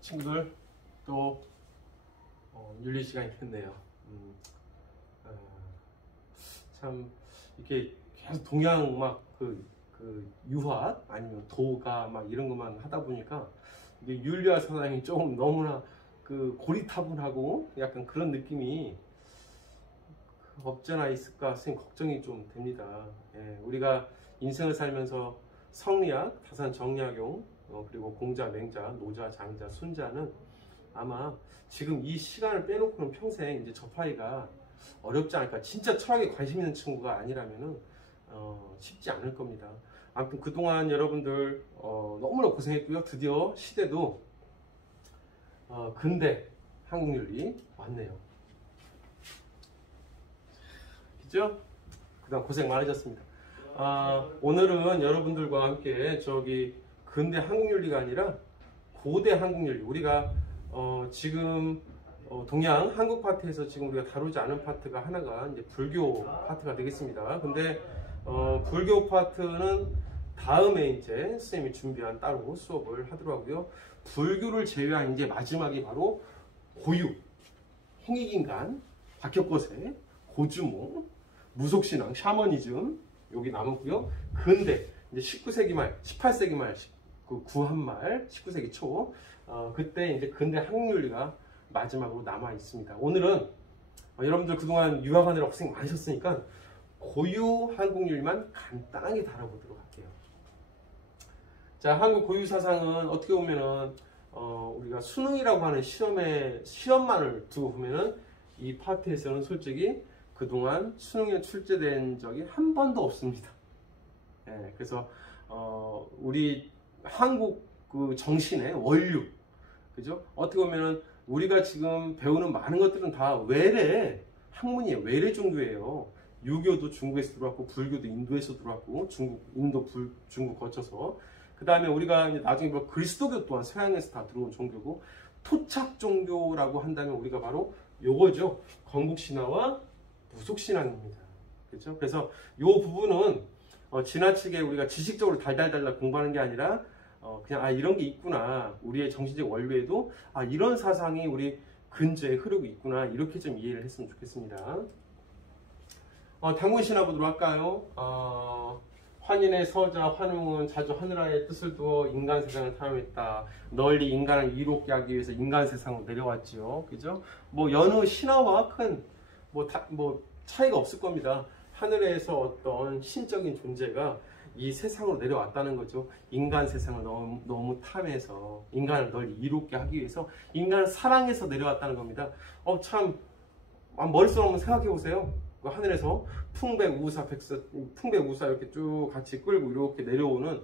친구들 또 윤리 시간이 됐네요. 어, 참 이렇게 계속 동양 막 그 유학 아니면 도가 막 이런 것만 하다 보니까 이게 윤리와 사상이 조금 너무나 그 고리타분하고 약간 그런 느낌이 없잖아 있을까 선생님 걱정이 좀 됩니다. 예, 우리가 인생을 살면서 성리학, 타산 정약용, 그리고 공자, 맹자, 노자, 장자, 순자는 아마 지금 이 시간을 빼놓고는 평생 이제 접하기가 어렵지 않을까. 진짜 철학에 관심 있는 친구가 아니라면은 쉽지 않을 겁니다. 아무튼 그동안 여러분들 너무나 고생했고요. 드디어 시대도 근대 한국윤리 왔네요. 그죠? 그동안 고생 많으셨습니다. 오늘은 여러분들과 함께 저기 근대 한국윤리가 아니라 고대 한국윤리, 우리가 지금 동양 한국 파트에서 지금 우리가 다루지 않은 파트가 하나가 이제 불교 파트가 되겠습니다. 근데 불교 파트는 다음에 이제 선생님이 준비한 따로 수업을 하도록 하고요. 불교를 제외한 이제 마지막이 바로 고유, 홍익인간, 박혁거세, 고주몽, 무속신앙, 샤머니즘 여기 남았고요. 근대 이제 19세기 말, 18세기 말, 그 구한말, 19세기 초 그때 이제 근대 한국윤리가 마지막으로 남아 있습니다. 오늘은 여러분들 그동안 유학하느라 고생 많으셨으니까 고유 한국윤리만 간단하게 다뤄보도록 할게요. 자, 한국 고유 사상은 어떻게 보면은 우리가 수능이라고 하는 시험만을 두고 보면은 이 파트에서는 솔직히 그동안 수능에 출제된 적이 한 번도 없습니다. 예, 그래서 우리 한국 그 정신의 원류, 그죠? 어떻게 보면은 우리가 지금 배우는 많은 것들은 다 외래 학문이에요. 외래 종교예요. 유교도 중국에서 들어왔고, 불교도 인도에서 들어왔고, 중국 거쳐서. 그 다음에 우리가 이제 나중에 그리스도교 또한 서양에서 다 들어온 종교고, 토착 종교라고 한다면 우리가 바로 요거죠. 건국신화와 무속신앙입니다. 그렇죠? 그래서 이 부분은 지나치게 우리가 지식적으로 달달달달 공부하는 게 아니라 그냥 이런 게 있구나. 우리의 정신적 원류에도 이런 사상이 우리 근저에 흐르고 있구나. 이렇게 좀 이해를 했으면 좋겠습니다. 단군신화 보도록 할까요? 환인의 서자 환웅은 자주 하늘하에 뜻을 두어 인간 세상을 탐험했다. 널리 인간을 이롭게 하기 위해서 인간 세상으로 내려왔죠. 그죠? 뭐 여느 신화와 큰 차이가 없을 겁니다. 하늘에서 어떤 신적인 존재가 이 세상으로 내려왔다는 거죠. 인간 세상을 너무 탐해서 인간을 널리 이롭게 하기 위해서 인간을 사랑해서 내려왔다는 겁니다. 참 머릿속으로 한번 생각해 보세요. 그 하늘에서 풍백우사 이렇게 쭉 같이 끌고 이렇게 내려오는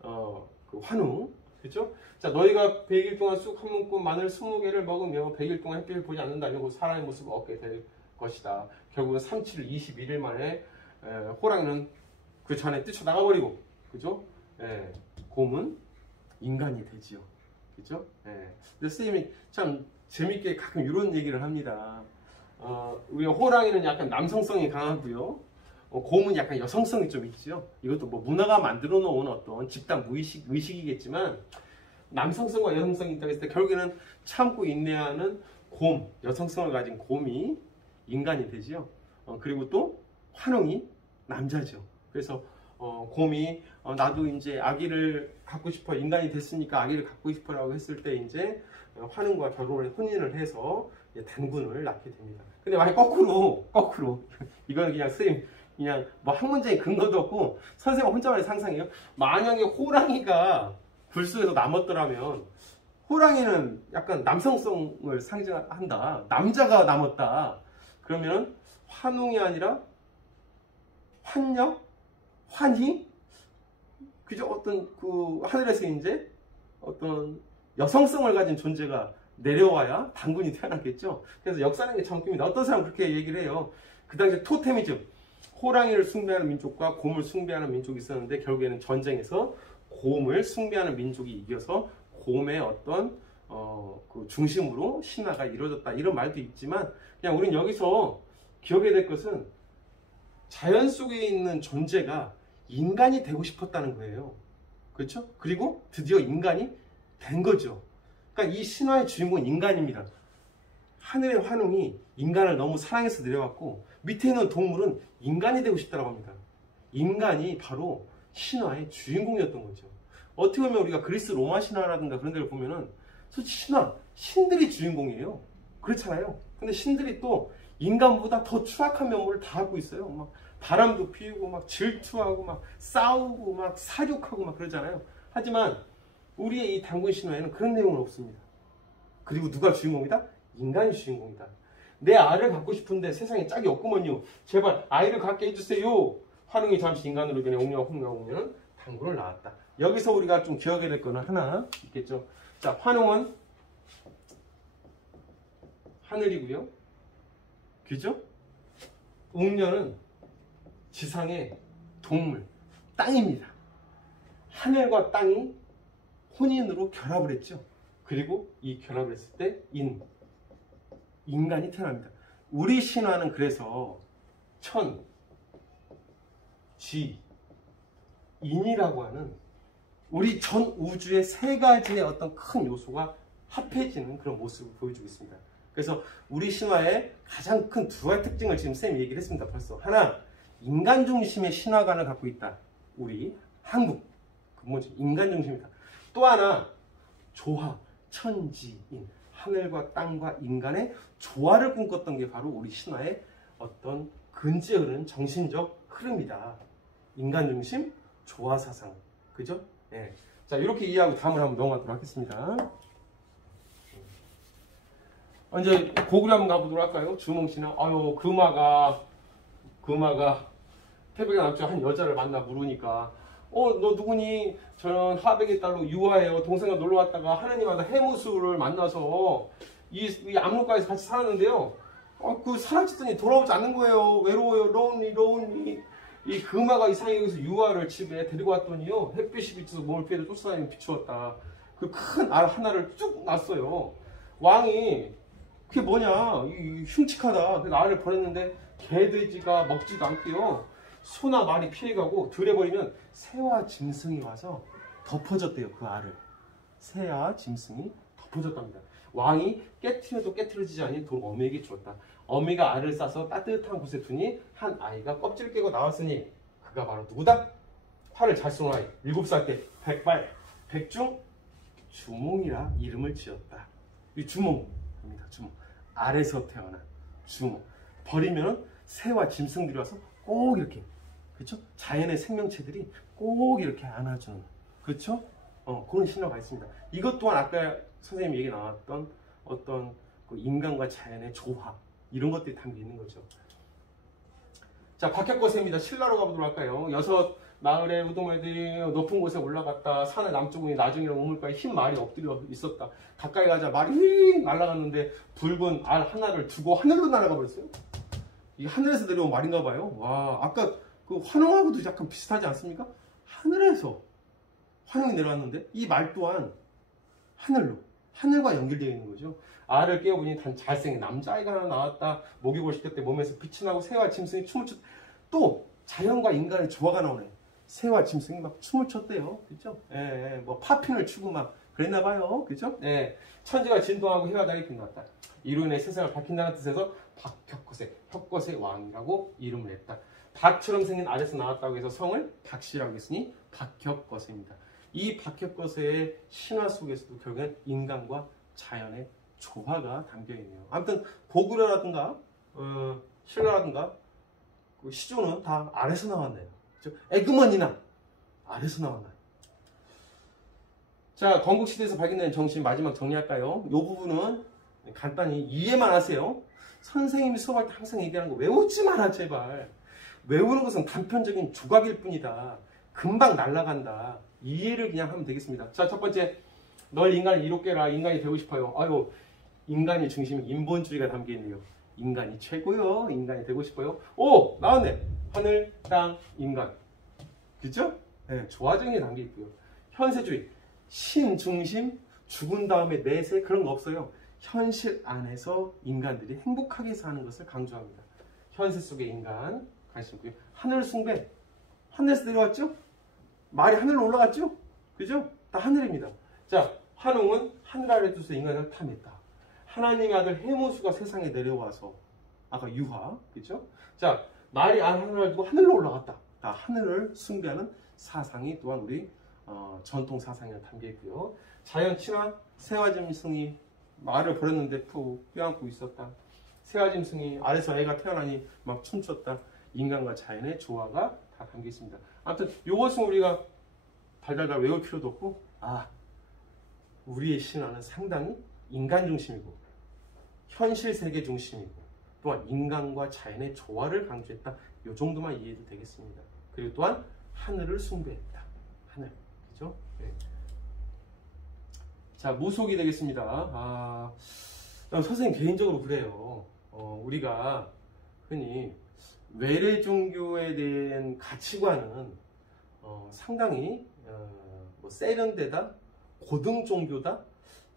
그 환웅, 그렇죠? 자, 너희가 100일 동안 쑥 한 문꾼 마늘 20개를 먹으며 100일 동안 햇빛을 보지 않는다면 사람의 모습을 얻게 될 것이다. 결국은 37일 21일 만에 호랑이는 그 전에 뛰쳐나가버리고, 그죠? 곰은 인간이 되지요. 그죠? 근데 선생님이 참 재밌게 가끔 이런 얘기를 합니다. 우리 호랑이는 약간 남성성이 강하고요. 곰은 약간 여성성이 좀 있죠. 이것도 뭐 문화가 만들어 놓은 어떤 집단 의식이겠지만 남성성과 여성성이 있다고 했을 때 결국에는 참고 인내하는 곰, 여성성을 가진 곰이 인간이 되지요. 그리고 또 환웅이 남자죠. 그래서 곰이 나도 이제 아기를 갖고 싶어, 인간이 됐으니까 아기를 갖고 싶어라고 했을 때 이제 환웅과 혼인을 해서 단군을 낳게 됩니다. 근데 만약 거꾸로 이거는 그냥 선생님 그냥 뭐 학문적인 근거도 없고 선생님 혼자만의 상상이에요. 만약에 호랑이가 불쑥에서 남았더라면 호랑이는 약간 남성성을 상징한다. 남자가 남았다. 그러면 환웅이 아니라 환녀? 환희? 그죠? 어떤 그 하늘에서 이제 어떤 여성성을 가진 존재가 내려와야 단군이 태어났겠죠. 그래서 역사라는 게 참 웃깁니다. 어떤 사람은 그렇게 얘기를 해요. 그 당시에 토테미즘, 호랑이를 숭배하는 민족과 곰을 숭배하는 민족이 있었는데 결국에는 전쟁에서 곰을 숭배하는 민족이 이겨서 곰의 어떤 그 중심으로 신화가 이루어졌다. 이런 말도 있지만 그냥 우린 여기서 기억해야 될 것은 자연 속에 있는 존재가 인간이 되고 싶었다는 거예요. 그렇죠? 그리고 드디어 인간이 된 거죠. 그러니까 이 신화의 주인공은 인간입니다. 하늘의 환웅이 인간을 너무 사랑해서 내려왔고 밑에 있는 동물은 인간이 되고 싶다고 합니다. 인간이 바로 신화의 주인공이었던 거죠. 어떻게 보면 우리가 그리스 로마 신화라든가 그런 데를 보면은 솔직히 신들이 주인공이에요. 그렇잖아요. 근데 신들이 또 인간보다 더 추악한 면모를 다 갖고 있어요. 막 바람도 피우고 막 질투하고 막 싸우고 막 사륙하고 막 그러잖아요. 하지만 우리의 이 단군 신화에는 그런 내용은 없습니다. 그리고 누가 주인공이다? 인간이 주인공이다. 내 아를 갖고 싶은데 세상에 짝이 없구먼요. 제발 아이를 갖게 해주세요. 환웅이 잠시 인간으로 변해 옥녀와 홍녀가 오면 단군을 낳았다. 여기서 우리가 좀 기억해야 될 거는 하나 있겠죠. 자, 환웅은 하늘이고요. 그죠? 옥녀는 지상의 동물, 땅입니다. 하늘과 땅이 혼인으로 결합을 했죠. 그리고 이 결합을 했을 때 인간이 태어납니다. 우리 신화는 그래서 천, 지, 인이라고 하는 우리 전 우주의 세 가지의 어떤 큰 요소가 합해지는 그런 모습을 보여주고 있습니다. 그래서 우리 신화의 가장 큰 두 가지 특징을 지금 쌤이 얘기를 했습니다. 벌써 하나, 인간 중심의 신화관을 갖고 있다. 우리 한국 그 뭐지? 인간 중심이다. 또 하나, 조화, 천지인, 하늘과 땅과 인간의 조화를 꿈꿨던 게 바로 우리 신화의 어떤 근지에 흐르는 정신적 흐름이다. 인간 중심, 조화 사상, 그죠? 네. 자, 이렇게 이해하고 다음으로 한번 넘어가도록 하겠습니다. 이제 고구려 한번 가보도록 할까요? 주몽씨는 아유 금화가 태백에 남쪽 한 여자를 만나 물으니까 너 누구니? 저는 하백의 딸로 유아예요. 동생과 놀러 왔다가 하느님마다 해무수를 만나서 이 압록가에서 같이 살았는데요. 그 사라지더니 돌아오지 않는 거예요. 외로워요. 로운리. 이 금화가 이상하게 여기서 유아를 집에 데리고 왔더니요. 햇빛이 비쳐서 몸을 피해서 쫓아다니면 비추었다. 그 큰 알 하나를 쭉 낳았어요. 왕이 그게 뭐냐? 흉측하다. 그래서 알을 버렸는데 개돼지가 먹지도 않고요. 소나 말이 피해가고 들여버리면 새와 짐승이 와서 덮어졌대요. 그 알을. 새와 짐승이 덮어졌답니다. 왕이 깨트려도 깨트려지지 않는 어미에게 주었다. 어미가 알을 싸서 따뜻한 곳에 두니 한 아이가 껍질 깨고 나왔으니 그가 바로 누구다? 활을 잘 쏘는 아이. 7살 때 백발 백중 주몽이라 이름을 지었다. 이 주몽입니다. 주몽. 알에서 태어난 주몽. 버리면 새와 짐승들이 와서 꼭 이렇게, 그렇죠? 자연의 생명체들이 꼭 이렇게 안아주는, 그렇죠? 그런 신화가 있습니다. 이것 또한 아까 선생님 얘기 나왔던 어떤 그 인간과 자연의 조화, 이런 것들이 담겨 있는 거죠. 자, 박혁거세입니다. 신라로 가보도록 할까요? 6 마을의 우두머리들이 높은 곳에 올라갔다. 산의 남쪽에 나중이랑 우물가에 흰 말이 엎드려 있었다. 가까이 가자 말이 휙 날아갔는데 붉은 알 하나를 두고 하늘로 날아가 버렸어요. 이 하늘에서 내려온 말인가 봐요. 와, 아까 그 환웅하고도 약간 비슷하지 않습니까? 하늘에서 환웅이 내려왔는데 이 말 또한 하늘과 연결되어 있는 거죠. 알을 깨워보니 단 잘생긴 남자아이가 하나 나왔다. 목욕을 시켰을 때 몸에서 빛이 나고 새와 짐승이 춤을 췄다. 또 자연과 인간의 조화가 나오네. 새와 짐승이 막 춤을 췄대요. 그죠? 뭐 파핀을 추고 막 그랬나 봐요. 그죠? 천지가 진동하고 해와 달이 빛났다. 이로 인해 세상을 밝힌다는 뜻에서 박혁거세, 혁거세 왕이라고 이름을 냈다. 닭처럼 생긴 알에서 나왔다고 해서 성을 박씨라고 했으니 박혁거세입니다. 이 박혁거세의 신화 속에서도 결국엔 인간과 자연의 조화가 담겨있네요. 아무튼 고구려라든가 신라라든가 그 시조는 다 알에서 나왔네요. 에그먼이나 알에서 나왔나요? 자, 건국시대에서 발견된 정신 마지막 정리할까요? 이 부분은 간단히 이해만 하세요. 선생님이 수업할 때 항상 얘기하는 거 외우지 마라 제발. 외우는 것은 단편적인 조각일 뿐이다. 금방 날아간다. 이해를 그냥 하면 되겠습니다. 자, 첫 번째, 널 인간을 이롭게 해라. 인간이 되고 싶어요. 아유, 인간이 중심인 인본주의가 담겨있네요. 인간이 최고요. 인간이 되고 싶어요. 오! 나왔네. 하늘, 땅, 인간. 그죠? 네, 조화적인 게 담겨있고요. 현세주의. 신 중심, 죽은 다음에 내세 그런 거 없어요. 현실 안에서 인간들이 행복하게 사는 것을 강조합니다. 현세 속의 인간 관심 있고요. 하늘 숭배. 하늘에서 내려왔죠? 말이 하늘로 올라갔죠? 그죠? 다 하늘입니다. 자, 환웅은 하늘 아래 두서 인간을 탐했다. 하나님의 아들 해모수가 세상에 내려와서 아까 유화, 그죠? 자, 말이 하늘을 두고 하늘로 올라갔다. 하늘을 숭배하는 사상이 또한 우리 전통 사상에 담겨 있고요. 자연 친화, 새와짐승이 말을 버렸는데 푹 껴안고 있었다. 새와짐승이 아래서 애가 태어나니 막 춤췄다. 인간과 자연의 조화가 다 담겨 있습니다. 아무튼 이것은 우리가 달달달 외울 필요도 없고, 우리의 신화는 상당히 인간 중심이고 현실 세계 중심이고 또한 인간과 자연의 조화를 강조했다. 이 정도만 이해해도 되겠습니다. 그리고 또한 하늘을 숭배했다. 하늘, 그죠? 네. 자, 무속이 되겠습니다. 선생님 개인적으로 그래요. 우리가 흔히 외래 종교에 대한 가치관은 상당히 뭐 세련되다, 고등 종교다,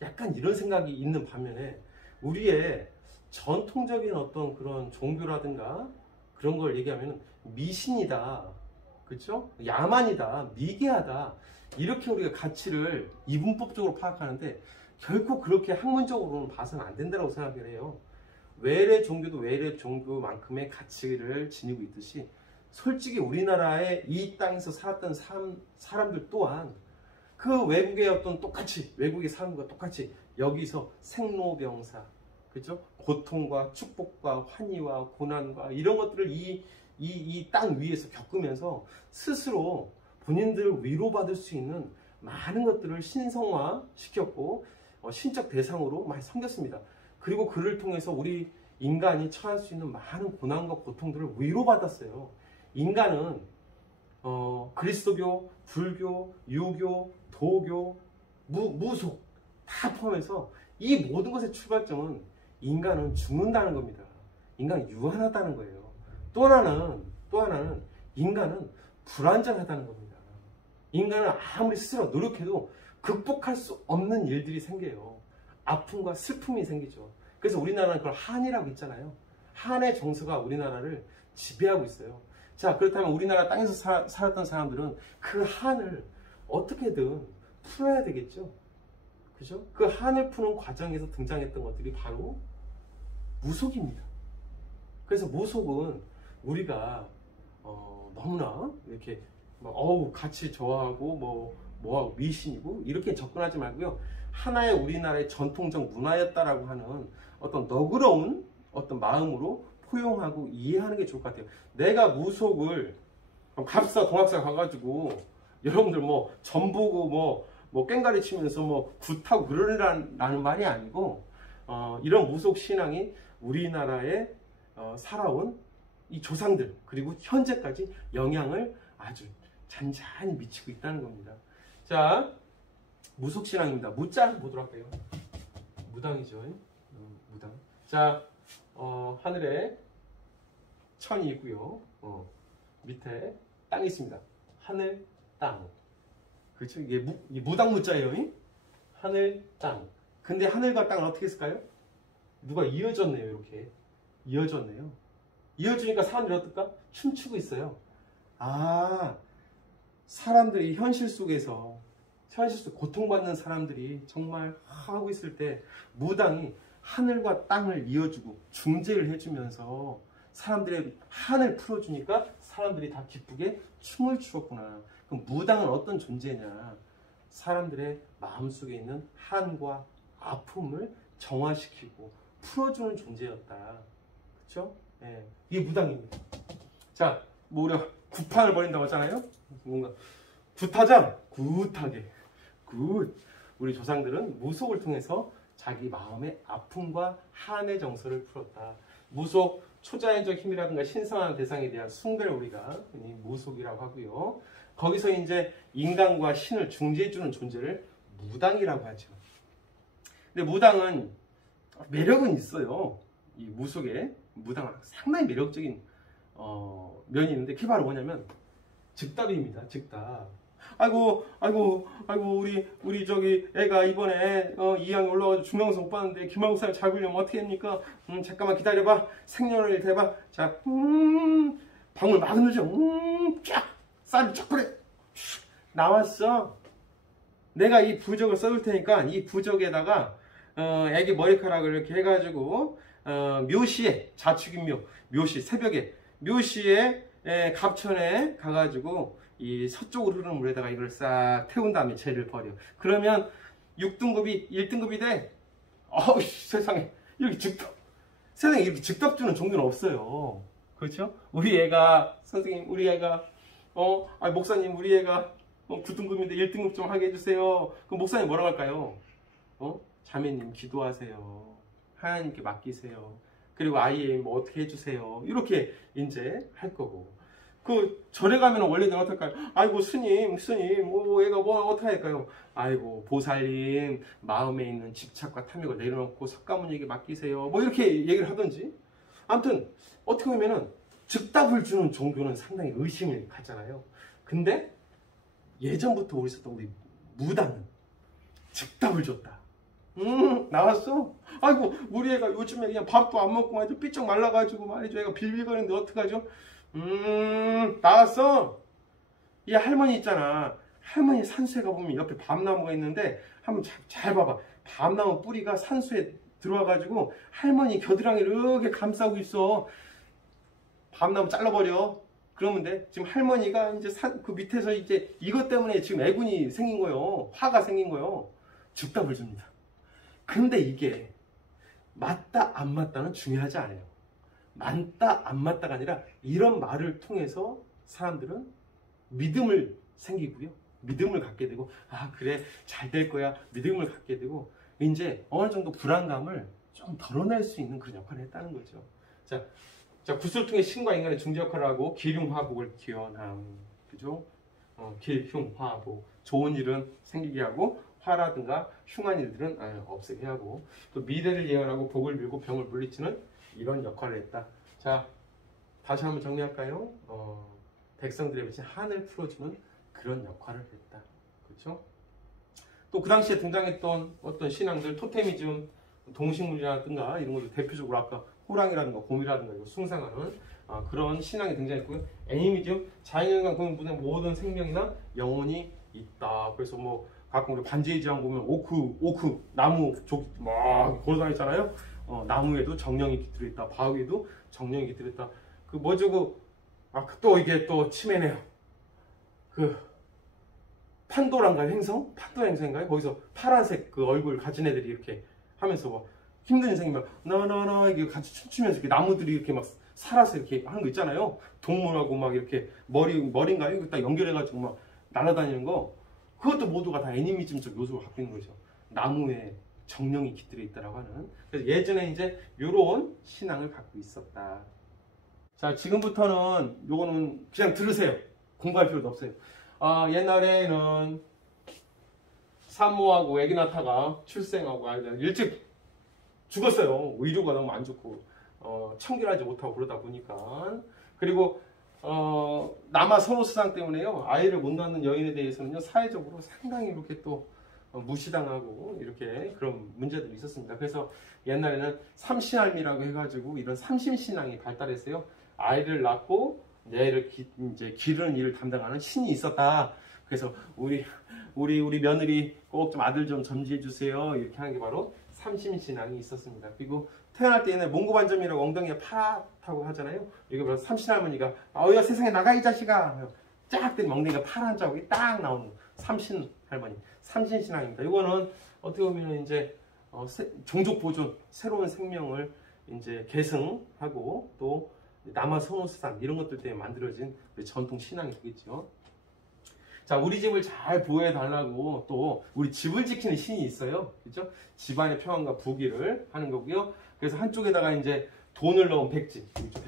약간 이런 생각이 있는 반면에 우리의 전통적인 어떤 그런 종교라든가 그런 걸 얘기하면 미신이다, 그렇죠? 야만이다, 미개하다, 이렇게 우리가 가치를 이분법적으로 파악하는데 결코 그렇게 학문적으로는 봐서는 안 된다고 생각을 해요. 외래 종교도 외래 종교만큼의 가치를 지니고 있듯이 솔직히 우리나라의 이 땅에서 살았던 사람들 또한 그 외국의 어떤 똑같이 외국의 사람과 똑같이 여기서 생로병사, 그죠? 고통과 축복과 환희와 고난과 이런 것들을 이 땅 위에서 겪으면서 스스로 본인들 위로받을 수 있는 많은 것들을 신성화 시켰고 신적 대상으로 많이 섬겼습니다. 그리고 그를 통해서 우리 인간이 처할 수 있는 많은 고난과 고통들을 위로받았어요. 인간은 그리스도교, 불교, 유교, 도교, 무속 다 포함해서 이 모든 것의 출발점은 인간은 죽는다는 겁니다. 인간은 유한하다는 거예요. 또 하나는 인간은 불완전하다는 겁니다. 인간은 아무리 스스로 노력해도 극복할 수 없는 일들이 생겨요. 아픔과 슬픔이 생기죠. 그래서 우리나라는 그걸 한이라고 있잖아요. 한의 정서가 우리나라를 지배하고 있어요. 자, 그렇다면 우리나라 땅에서 살았던 사람들은 그 한을 어떻게든 풀어야 되겠죠. 그죠? 그 한을 푸는 과정에서 등장했던 것들이 바로 무속입니다. 그래서 무속은 우리가 너무나 이렇게 같이 좋아하고 뭐하고 미신이고 이렇게 접근하지 말고요. 하나의 우리나라의 전통적 문화였다라고 하는 어떤 너그러운 어떤 마음으로 포용하고 이해하는 게 좋을 것 같아요. 내가 무속을 갑사 동학사 가가지고 여러분들 전 보고 꽹가리 치면서 굿하고 그러라는 말이 아니고 이런 무속 신앙이 우리나라에 살아온 이 조상들 그리고 현재까지 영향을 아주 잔잔히 미치고 있다는 겁니다. 자, 무속 신앙입니다. 무자를 보도록 할게요. 무당이죠. 무당. 자, 하늘에 천이 있고요. 밑에 땅이 있습니다. 하늘, 땅. 그렇죠? 이게 무당 무자예요. 하늘, 땅. 근데 하늘과 땅은 어떻게 했을까요? 누가 이어졌네요. 이렇게 이어졌네요. 이어지니까 사람들이 어떨까? 춤추고 있어요. 사람들이 현실 속에서 고통받는 사람들이 정말 하고 있을 때 무당이 하늘과 땅을 이어주고 중재를 해주면서 사람들의 한을 풀어주니까 사람들이 다 기쁘게 춤을 추었구나. 그럼 무당은 어떤 존재냐? 사람들의 마음속에 있는 한과 아픔을 정화시키고 풀어주는 존재였다. 그렇죠? 네, 이게 무당입니다. 자, 우리가 굿판을 벌인다고 하잖아요. 뭔가 굿하자, 굿하게, 굿. 우리 조상들은 무속을 통해서 자기 마음의 아픔과 한의 정서를 풀었다. 무속, 초자연적 힘이라든가 신성한 대상에 대한 숭배를 우리가 무속이라고 하고요. 거기서 이제 인간과 신을 중재해주는 존재를 무당이라고 하죠. 근데 무당은 매력은 있어요. 이 무속에 무당은 상당히 매력적인 면이 있는데 그게 바로 뭐냐면 즉답입니다. 즉답. 아이고 우리 저기 애가 이번에 2학년 올라가서 중간고사 못 봤는데 기말고사를 잘 보려면 어떻게 합니까? 잠깐만 기다려봐. 생년월일 대봐. 자, 방울 막 흔들죠. 쫙 쌀을 쫙 뿌려. 나왔어. 내가 이 부적을 써줄 테니까 이 부적에다가 애기 머리카락을 이렇게 해가지고 묘시에 자축인묘 묘시 새벽에 묘시에 갑천에 가가지고 이 서쪽으로 흐르는 물에다가 이걸 싹 태운 다음에 죄를 버려. 그러면 6등급이 1등급이 돼. 어우 세상에 이렇게 세상에 이렇게 즉답 주는 종교는 없어요. 그렇죠? 우리 애가 선생님 우리 애가 목사님 우리 애가 9등급인데 1등급 좀 하게 해주세요. 그럼 목사님 뭐라고 할까요? 자매님 기도하세요. 하나님께 맡기세요. 그리고 아이의 뭐 어떻게 해주세요. 이렇게 이제 할 거고. 그 절에 가면 원래는 어떨까요? 아이고 스님 뭐 얘가 뭐 어떻게 할까요? 아이고 보살님 마음에 있는 집착과 탐욕을 내려놓고 석가모니에게 맡기세요. 뭐 이렇게 얘기를 하든지. 아무튼 어떻게 보면은 즉답을 주는 종교는 상당히 의심을 갖잖아요. 근데 예전부터 우리 있었던 우리 무당은 즉답을 줬다. 나왔어? 아이고 우리 애가 요즘에 그냥 밥도 안 먹고 말이죠. 삐쩍 말라가지고 말이죠. 애가 빌빌거리는데 어떡하죠? 나왔어? 이 할머니 있잖아. 할머니 산수에 가보면 옆에 밤나무가 있는데 한번 잘 봐봐. 밤나무 뿌리가 산수에 들어와가지고 할머니 겨드랑이를 이렇게 감싸고 있어. 밤나무 잘라버려. 그러면 돼. 지금 할머니가 이제 그 밑에서 이제 이것 때문에 지금 애군이 생긴 거요. 화가 생긴 거요. 즉답을 줍니다. 근데 이게 맞다 안 맞다는 중요하지 않아요. 맞다 안 맞다가 아니라 이런 말을 통해서 사람들은 믿음을 생기고요. 믿음을 갖게 되고 그래 잘 될 거야 믿음을 갖게 되고 이제 어느 정도 불안감을 좀 덜어낼 수 있는 그런 역할을 했다는 거죠. 자 구슬을 통해 신과 인간의 중재 역할을 하고 기흉화복을 기원함. 그죠? 기흉화복 좋은 일은 생기게 하고 화라든가 흉한 일들은 없애게 하고 또 미래를 예언하고 복을 빌고 병을 물리치는 이런 역할을 했다. 자 다시 한번 정리할까요? 백성들의 비친 한을 풀어주는 그런 역할을 했다. 그렇죠? 또 그 당시에 등장했던 어떤 신앙들 토테미즘, 동식물이라든가 이런 것도 대표적으로 아까 호랑이라든가 곰이라든가 이거 숭상하는 그런 신앙이 등장했고요. 애니미즘, 자연현상 보는 모든 생명이나 영혼이 있다. 그래서 뭐 가끔 우리 반지의 제왕 보면 오크 나무 막 걸어다니잖아요. 나무에도 정령이 깃들어 있다. 바위에도 정령이 깃들어 있다. 그 뭐죠? 또 이게 또 치매네요. 그 판도란가 행성? 판도라 행성인가요? 거기서 파란색 그 얼굴 가진 애들이 이렇게 하면서 뭐 힘든 인생이 막 나나나 이게 같이 춤추면서 이렇게 나무들이 이렇게 막 살아서 이렇게 하는 거 있잖아요. 동물하고 막 이렇게 머리인가 이거 딱 연결해가지고 막 날아다니는 거. 그것도 모두가 다 애니미즘적 요소로 갖고 있는 거죠. 나무에 정령이 깃들어 있다라고 하는. 그래서 예전에 이제 이런 신앙을 갖고 있었다. 자, 지금부터는 요거는 그냥 들으세요. 공부할 필요도 없어요. 옛날에는 산모하고 애기 낳다가 출생하고 일찍 죽었어요. 의료가 너무 안 좋고 청결하지 못하고 그러다 보니까. 그리고 남아 선호수상 때문에요. 아이를 못 낳는 여인에 대해서는요. 사회적으로 상당히 이렇게 또 무시당하고 이렇게 그런 문제들이 있었습니다. 그래서 옛날에는 삼신할미라고 해가지고 이런 삼신신앙이 발달했어요. 아이를 낳고 애를 이제 기르는 일을 담당하는 신이 있었다. 그래서 우리 며느리 꼭 좀 아들 좀 점지해 주세요. 이렇게 하는 게 바로 삼신신앙이 있었습니다. 그리고 태어날 때는 몽고반점이라고 엉덩이가 파랗다고 하잖아요. 이거 바로 삼신할머니가 야 세상에 나가 이 자식아 쫙 된 엉덩이가 파란 자국이 딱 나오는 삼신할머니 삼신신앙입니다. 이거는 어떻게 보면 이제 종족 보존 새로운 생명을 이제 계승하고 또 남아 선호수상 이런 것들 때문에 만들어진 전통 신앙이 되겠죠. 자, 우리 집을 잘 보호해 달라고 또 우리 집을 지키는 신이 있어요. 그렇죠? 집안의 평안과 부귀를 하는 거고요. 그래서 한쪽에다가 이제 돈을 넣은 백지, 그렇죠?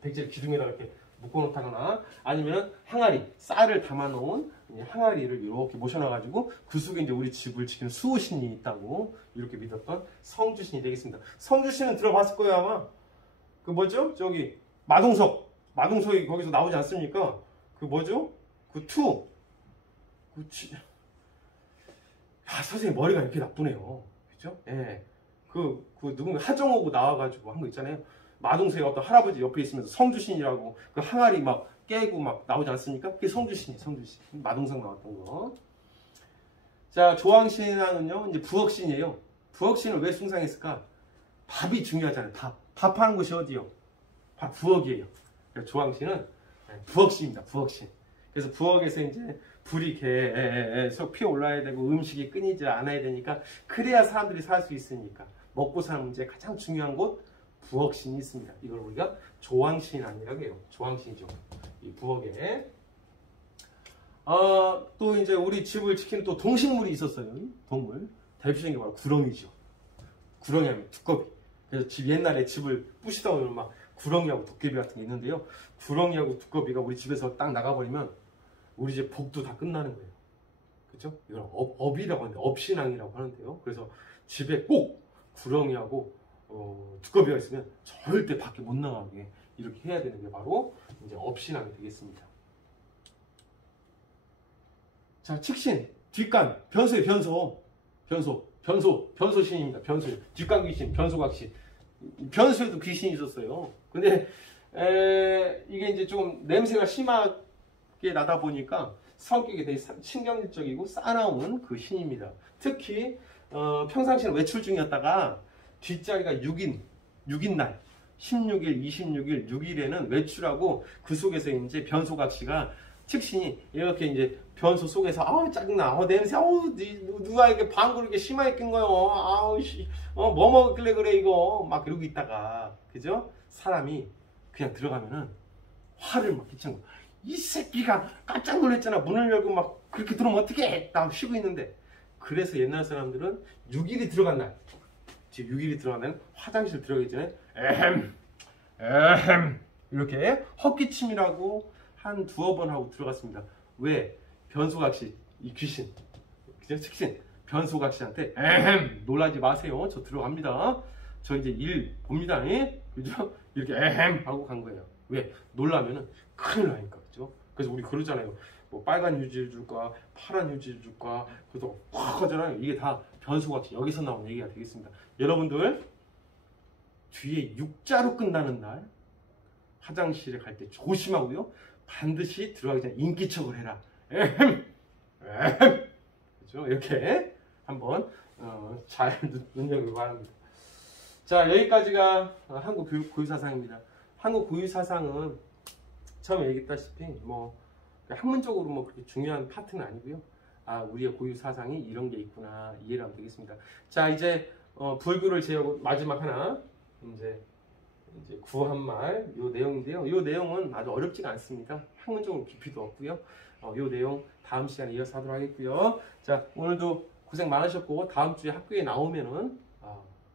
백지를 기둥에다가 이렇게 묶어 놓다거나 아니면 항아리, 쌀을 담아 놓은 항아리를 이렇게 모셔놔가지고 그 속에 이제 우리 집을 지키는 수호신이 있다고 이렇게 믿었던 성주신이 되겠습니다. 성주신은 들어봤을 거예요, 아마. 그 뭐죠? 저기 마동석이 거기서 나오지 않습니까? 그 뭐죠? 선생님 머리가 이렇게 나쁘네요. 그죠? 예. 누군가 하정우고 나와가지고 한 거 있잖아요. 마동석이 어떤 할아버지 옆에 있으면서 성주신이라고 그 항아리 막 깨고 막 나오지 않습니까? 그게 성주신. 마동석 나왔던 거. 자, 조왕신앙은요, 이제 부엌신이에요. 부엌신을 왜 숭상했을까? 밥이 중요하잖아요. 밥하는 곳이 어디요? 부엌이에요. 그러니까 조왕신은 부엌신입니다. 부엌신. 그래서 부엌에서 이제 불이 계속 피어올라야 되고 음식이 끊이지 않아야 되니까 그래야 사람들이 살 수 있으니까 먹고 사는 문제에 가장 중요한 곳 부엌신이 있습니다. 이걸 우리가 조왕신이라고 해요. 조왕신이죠. 이 부엌에. 또 이제 우리 집을 지키는 또 동식물이 있었어요. 동물. 대표적인 게 바로 구렁이죠. 구렁이 하면 두꺼비. 그래서 옛날에 집을 부시다 보면 막 구렁이하고 도깨비 같은 게 있는데요. 구렁이하고 두꺼비가 우리 집에서 딱 나가버리면 우리 집 복도 다 끝나는 거예요. 그죠? 이걸 업이라고 하는데, 업신앙이라고 하는데요. 그래서 집에 꼭 구렁이하고 두꺼비가 있으면 절대 밖에 못 나가게 이렇게 해야 되는 게 바로 이제 업신앙이 되겠습니다. 자, 칙신, 뒷간, 변소의 변소. 변소신입니다. 변소. 뒷간 귀신, 변소각신. 변소에도 귀신이 있었어요. 근데 이게 이제 좀 냄새가 심하게 나다 보니까 성격이 되게 신경질적이고 싸나운 그 신입니다. 특히 평상시에 외출 중이었다가 뒷자리가 6인 날 16일, 26일, 6일에는 외출하고 그 속에서 이제 변소각시가 칙신이 이렇게 이제 변소 속에서 아우 짜증나, 냄새, 아우 누가 이렇게 방구를 이렇게 심하게 낀 거요, 아우 뭐 먹을래 그래 이거 막 이러고 있다가 그죠? 사람이 그냥 들어가면은 화를 막 끼치는 거. 이 새끼가 깜짝 놀랐잖아. 문을 열고 막 그렇게 들어오면 어떡해? 나 쉬고 있는데. 그래서 옛날 사람들은 6일이 들어간 날, 지금 6일이 들어가면 화장실 들어가기 전에 이렇게 헛기침이라고 한 두어 번 하고 들어갔습니다. 왜? 변소각시, 이 귀신, 그죠? 칙신, 변소각시한테 놀라지 마세요. 저 들어갑니다. 저 이제 일 봅니다. 그죠? 이렇게 하고 간 거예요. 왜? 놀라면은 큰일 나니까. 그죠? 그래서 우리 그러잖아요. 뭐 빨간 휴지를 줄까, 파란 휴지를 줄까, 그래서 확 하잖아요. 이게 다 변소각시, 여기서 나온 얘기가 되겠습니다. 여러분들, 뒤에 6자로 끝나는 날 화장실에 갈 때 조심하고요. 반드시 들어가기 전에 인기척을 해라. 그죠? 이렇게 한번 잘 눈여겨봐 합니다. 자, 여기까지가 한국 교육 고유 사상입니다. 한국 고유 사상은 처음에 얘기했다시피 뭐 학문적으로 뭐 그렇게 중요한 파트는 아니고요. 아, 우리의 고유 사상이 이런 게 있구나 이해를 하면 되겠습니다. 자, 이제 불교를 제하고 마지막 하나 이제 구한말 요 내용인데요. 요 내용은 아주 어렵지가 않습니다. 학문적으로 깊이도 없고요. 요 내용 다음 시간에 이어서 하도록 하겠고요. 자, 오늘도 고생 많으셨고 다음 주에 학교에 나오면은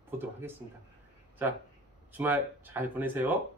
보도록 하겠습니다. 자, 주말 잘 보내세요.